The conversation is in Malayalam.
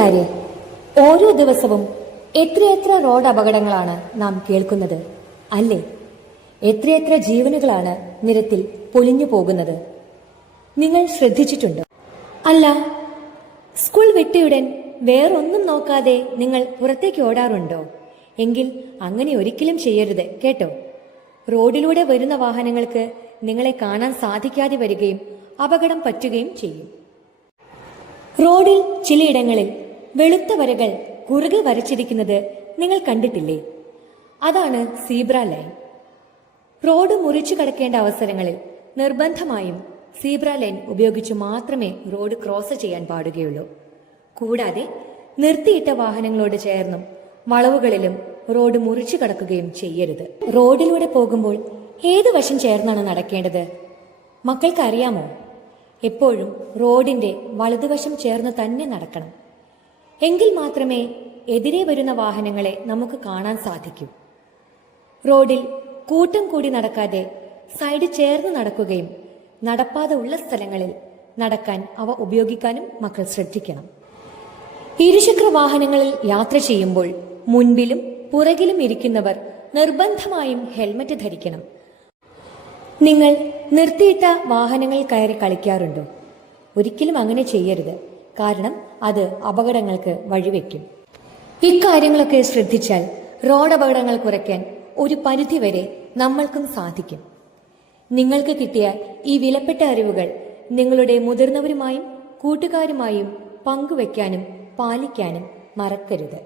കൂട്ടുകാരെ, ഓരോ ദിവസവും എത്രയെത്ര റോഡ് അപകടങ്ങളാണ് നാം കേൾക്കുന്നത്, അല്ലേ? എത്രയെത്ര ജീവനുകളാണ് നിരത്തിൽ പൊലിഞ്ഞു പോകുന്നത്. നിങ്ങൾ ശ്രദ്ധിച്ചിട്ടുണ്ടോ? അല്ല, സ്കൂൾ വിട്ടയുടൻ വേറൊന്നും നോക്കാതെ നിങ്ങൾ പുറത്തേക്ക് ഓടാറുണ്ടോ? എങ്കിൽ അങ്ങനെ ഒരിക്കലും ചെയ്യരുത് കേട്ടോ. റോഡിലൂടെ വരുന്ന വാഹനങ്ങൾക്ക് നിങ്ങളെ കാണാൻ സാധിക്കാതെ വരികയും അപകടം പറ്റുകയും ചെയ്യും. റോഡിൽ ചിലയിടങ്ങളിൽ വെളുത്ത വരകൾ കുറുകെ വരച്ചിരിക്കുന്നത് നിങ്ങൾ കണ്ടിട്ടില്ലേ? അതാണ് സീബ്ര ലൈൻ. റോഡ് മുറിച്ചു കടക്കേണ്ട അവസരങ്ങളിൽ നിർബന്ധമായും സീബ്ര ലൈൻ ഉപയോഗിച്ച് മാത്രമേ റോഡ് ക്രോസ് ചെയ്യാൻ പാടുകയുള്ളൂ. കൂടാതെ നിർത്തിയിട്ട വാഹനങ്ങളോട് ചേർന്നും വളവുകളിലും റോഡ് മുറിച്ചു കടക്കുകയും ചെയ്യരുത്. റോഡിലൂടെ പോകുമ്പോൾ ഏത് വശം ചേർന്നാണ് നടക്കേണ്ടത്? മക്കൾക്കറിയാമോ? എപ്പോഴും റോഡിന്റെ വലതുവശം ചേർന്ന് തന്നെ നടക്കണം. എങ്കിൽ മാത്രമേ എതിരെ വരുന്ന വാഹനങ്ങളെ നമുക്ക് കാണാൻ സാധിക്കൂ. റോഡിൽ കൂട്ടം കൂടി നടക്കാതെ സൈഡ് ചേർന്ന് നടക്കുകയും നടപ്പാത ഉള്ള സ്ഥലങ്ങളിൽ നടക്കാൻ അവ ഉപയോഗിക്കാനും മക്കൾ ശ്രദ്ധിക്കണം. ഇരുചക്ര വാഹനങ്ങളിൽ യാത്ര ചെയ്യുമ്പോൾ മുൻപിലും പുറകിലും ഇരിക്കുന്നവർ നിർബന്ധമായും ഹെൽമറ്റ് ധരിക്കണം. നിങ്ങൾ നിർത്തിയിട്ട വാഹനങ്ങൾ കയറി കളിക്കാറുണ്ടോ? ഒരിക്കലും അങ്ങനെ ചെയ്യരുത്. കാരണം അത് അപകടങ്ങൾക്ക് വഴിവെക്കും. ഇക്കാര്യങ്ങളൊക്കെ ശ്രദ്ധിച്ചാൽ റോഡ് അപകടങ്ങൾ കുറയ്ക്കാൻ ഒരു പരിധിവരെ നമ്മൾക്കും സാധിക്കും. നിങ്ങൾക്ക് കിട്ടിയ ഈ വിലപ്പെട്ട അറിവുകൾ നിങ്ങളുടെ മുതിർന്നവരുമായും കൂട്ടുകാരുമായും പങ്കുവെക്കാനും പാലിക്കാനും മറക്കരുത്.